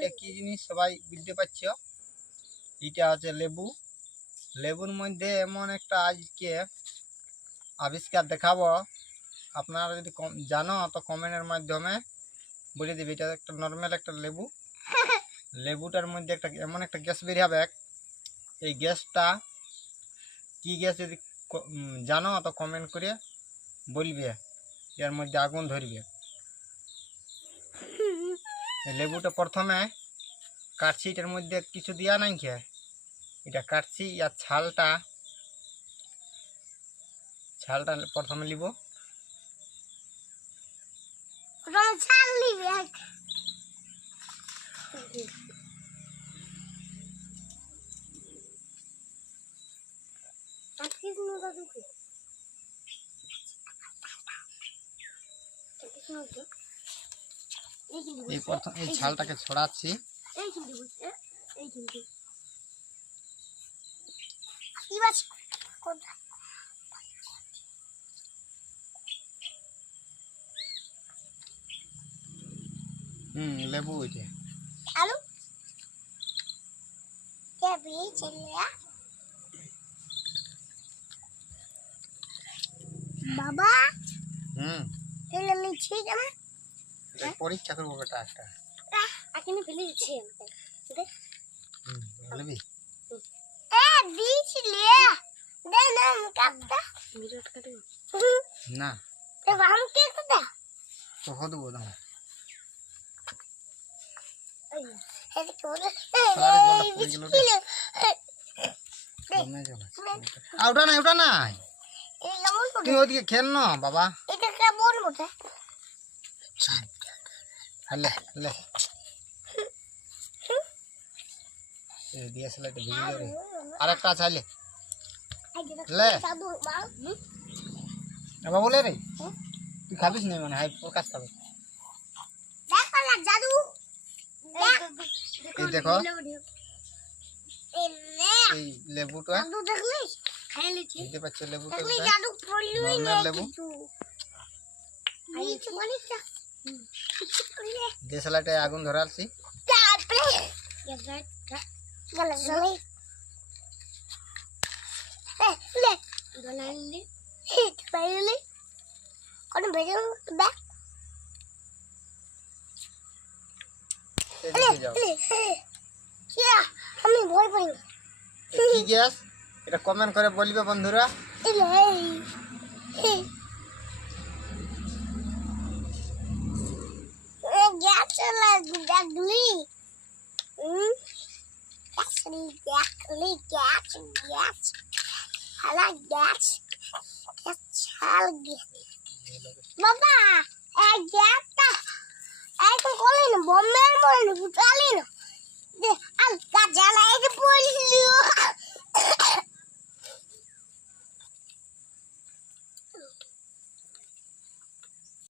এটা কি জিনিস সবাই বুঝতে পারছো? এটা হচ্ছে লেবু। লেবুর মধ্যে এমন একটা আজকে আবিষ্কার দেখাবো, আপনারা যদি জানো তো কমেন্টের মাধ্যমে বলে দিবে। এটা একটা নর্মাল একটা লেবু, লেবুটার মধ্যে একটা এমন একটা গ্যাস বের হবে। এই গ্যাসটা কি গ্যাস যদি জানো তো কমেন্ট করে বলবে, এর মধ্যে আগুন ধরবে। লেবুটা প্রথমে কাটছি, এটার মধ্যে কিছু দিয়া নাই খেয়ে এটা কাটছি, আর ছালটা প্রথমে নিব। এই প্রথম এই ছালটাকে ছড়াচ্ছি। লেবু ওইটা আলু কে বিয়ে বাবা এলে লিখছি কেন? পরীক্ষা করবো বেটা একটা। আকিনে ফেলে দিচ্ছি বলবি দিয়েছিলে দে না কাটটা বিরাট কাটে না তো আমি কে কাটটা তো হদু দাও। এটা কোন ওটা নাই, ওটা নাই, তুই ওদিকে খেল না বাবা। এটা কেমন মোটা হলে হলে ডিএসএলআরটা ভিজে যাবে। আরেকটা চাইলে লে বাবা বলে রে, তুই খাবিস না মানে? হাই প্রকাশ খাবে। দেখো না জাদু, এই দেখো এই লেবুটা জাদু দেখলি খাই লিছি বুঝতে পারছো? লেবুটা দেখলি জাদু পড়লই না লেবু আইছে বলিস ডিএসএলআরটায় আগুন ধরালছি। তারপরে গেল জলে লে গলালি হিট বাইলে কোন বেজে ব্যাক এদিকে যাও। কি আমি ভয় পাই না। কি গ্যাস এটা কমেন্ট করে বলবে বন্ধুরা। গ্যাস লাগলি গ্যাস হালা গ্যাস বাবা এই গ্যাসটা এখন কলি না বোম্বের মনে ফুটালি না আল কাজা লাগে পড়লিও